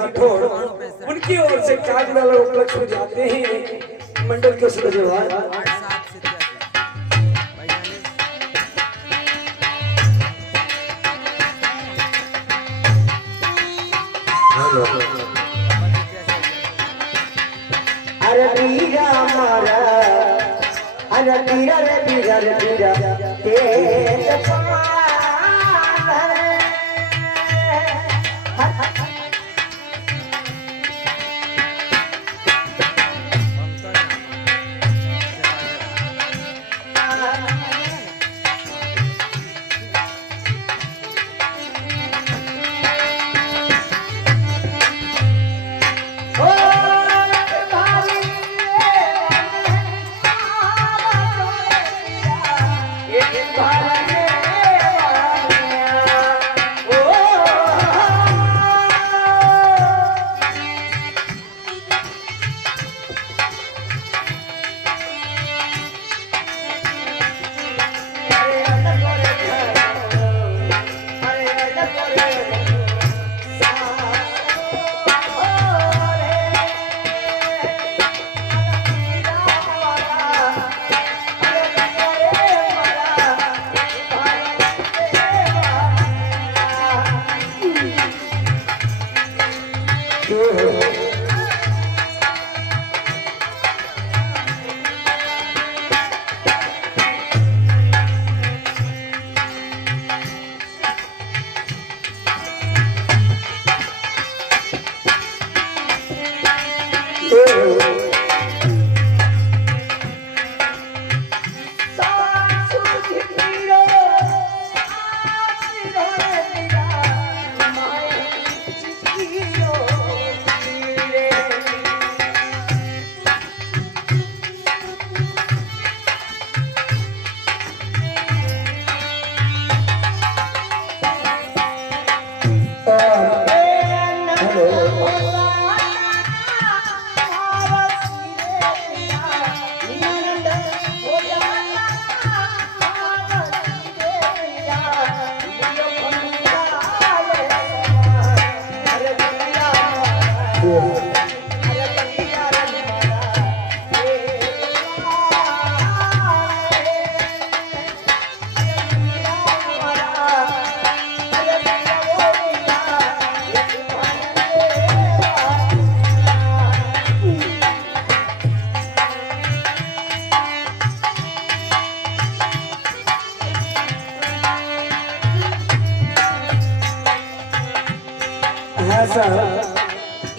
राठौड़ उनकी ओर से काज वाला उपलक्ष्य में जाते हैं मंडल के सदस्य अरे बीरा मारा अरे बीरा रे बीरा रे बीरा तेज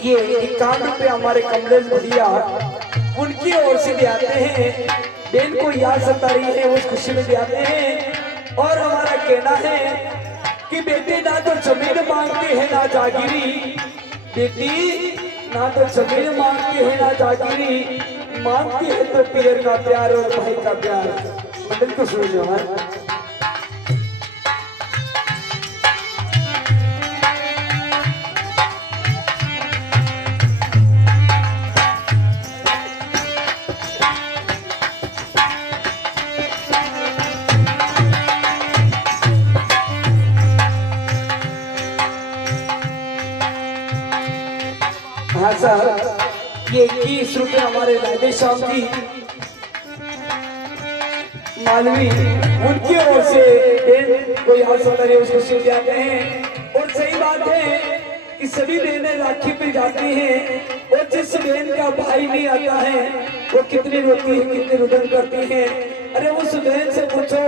ये 51 रुपये हमारे कमलेश भैया उनकी ओर से भी आते हैं। बेन को याद सता रही है उस खुशी में भी आते हैं। और हमारा कहना है कि बेटी ना तो जमीन मांगती है ना जागीरी, बेटी ना तो जमीन मांगती है ना जागीरी, मांगती है तो पियर का प्यार और भाई का प्यार। मंडल को सुन लो हाँ सर, ये 21 रुपये हमारे राधे श्याम जी मालवी उनकी ओर से कोई सौंदर्य उसको सिल जाते हैं। और सही बात है कि सभी बहनें राखी पे जाती हैं और जिस बहन का भाई नहीं आता है वो कितनी रोती है, कितनी रुदन करती है। अरे उस बहन से पूछो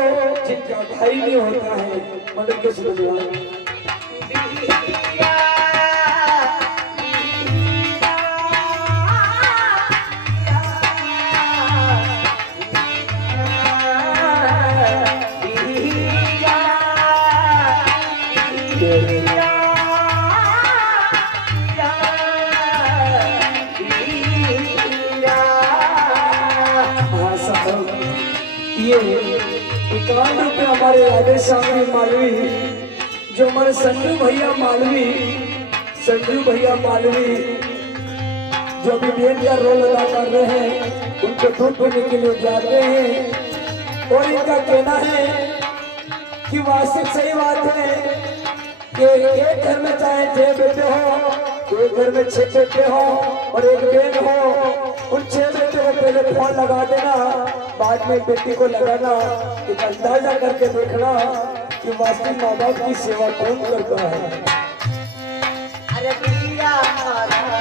जिनका भाई नहीं होता है। मदद के सुन ये 51 रुपये हमारे राधे श्याम मालवी जो हमारे संजू भैया मालवी जो भी मेन का रोल अदा कर रहे हैं उनको दूध पीने के लिए जाते हैं। और इनका कहना है कि वास्तविक सही बात है कि एक घर में चाहे 6 बेटे हो एक घर में 6 बेटे हो और एक बहन हो, उन 6 बेटे को पहले फोन लगा देना, बाद में बेटी को लगाना, एक अंदाजा करके देखना कि वास्तविक माँ बाप की सेवा कौन करता है। अरे पीरा हमारा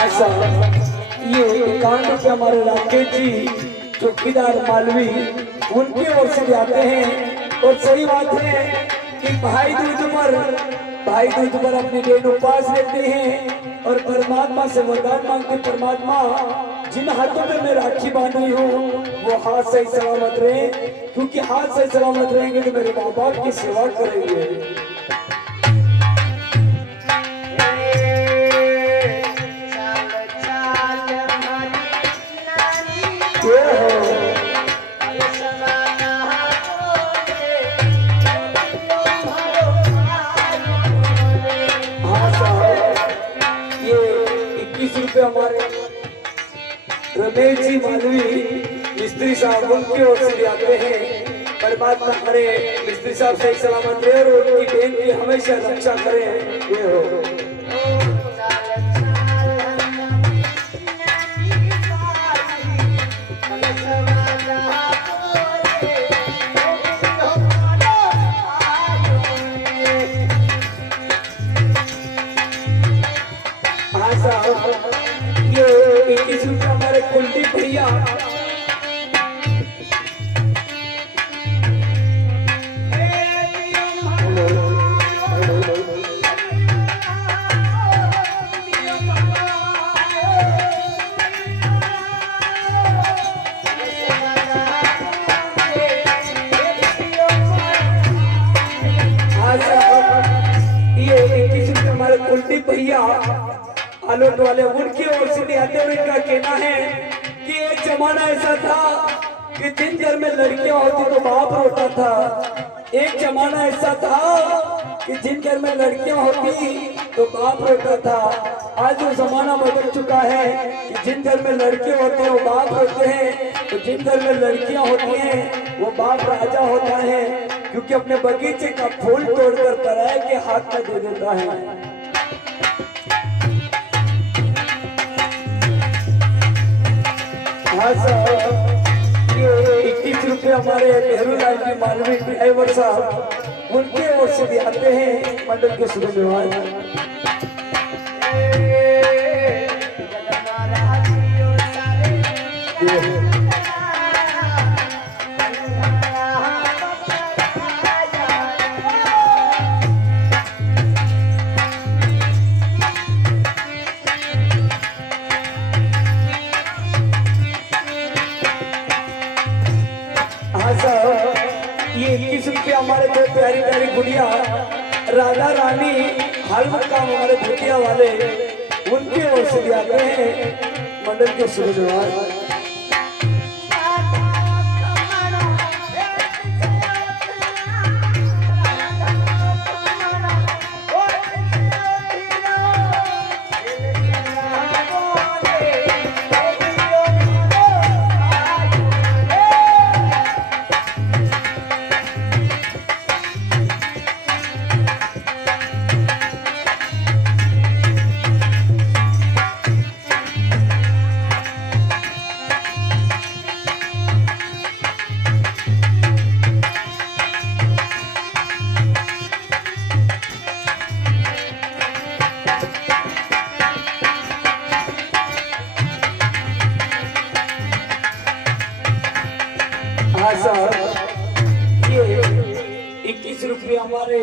ऐसा ये कांड पे हमारे राकेश जी चौकीदार मालवी उनकी ओर से भी आते हैं। और सही बात है कि भाई दूज पर अपनी बहन उपवास रहते हैं और परमात्मा से वरदान मांगते, परमात्मा जिन हाथों पे मैं राखी बांधी हूँ वो हाथ सही सलामत रहे, क्योंकि हाथ सही सलामत रहेंगे तो मेरे माँ बाप की सेवा करेंगे। हमारे रमेश जी मालवी मिस्त्री साहब उनकी ओर से भी आते हैं। परमात्मा हमारे मिस्त्री साहब सही सलामत रहे और उनकी बहन की हमेशा रक्षा करे। ये हो ये 21 रुपये हमारे कुलदीप भैया हमारे कुलदीप भैया आलोट वाले उनकी ओर से भी आते हुए इनका कहना है कि एक जमाना ऐसा था कि जिन घर में लड़कियां होती तो बाप रोता था। एक जमाना ऐसा था कि जिन घर में लड़कियां होती तो बाप रोता था। आज वो जमाना बदल चुका है कि जिन घर में लड़के होते हैं वो बाप होते हैं, तो जिन घर में लड़कियां होती हैं वो बाप राजा होता है, क्योंकि अपने बगीचे का फूल तोड़कर पराये के हाथ में दे देता है। हाँ साहब, ये 21 रुपये हमारे नेहरूलाल जी मालवी ड्राइवर साहब उनके ओर से भी आते हैं मंडल के शुभ व्यवहार। ये 21 रुपये हमारे दो प्यारी प्यारी गुड़िया राधा रानी हालमत का हमारे भूतिया वाले उनके ओर से भी आते हैं मंडल के शुभ व्यवहार। हाँ साहब, ये 21 रुपये हमारे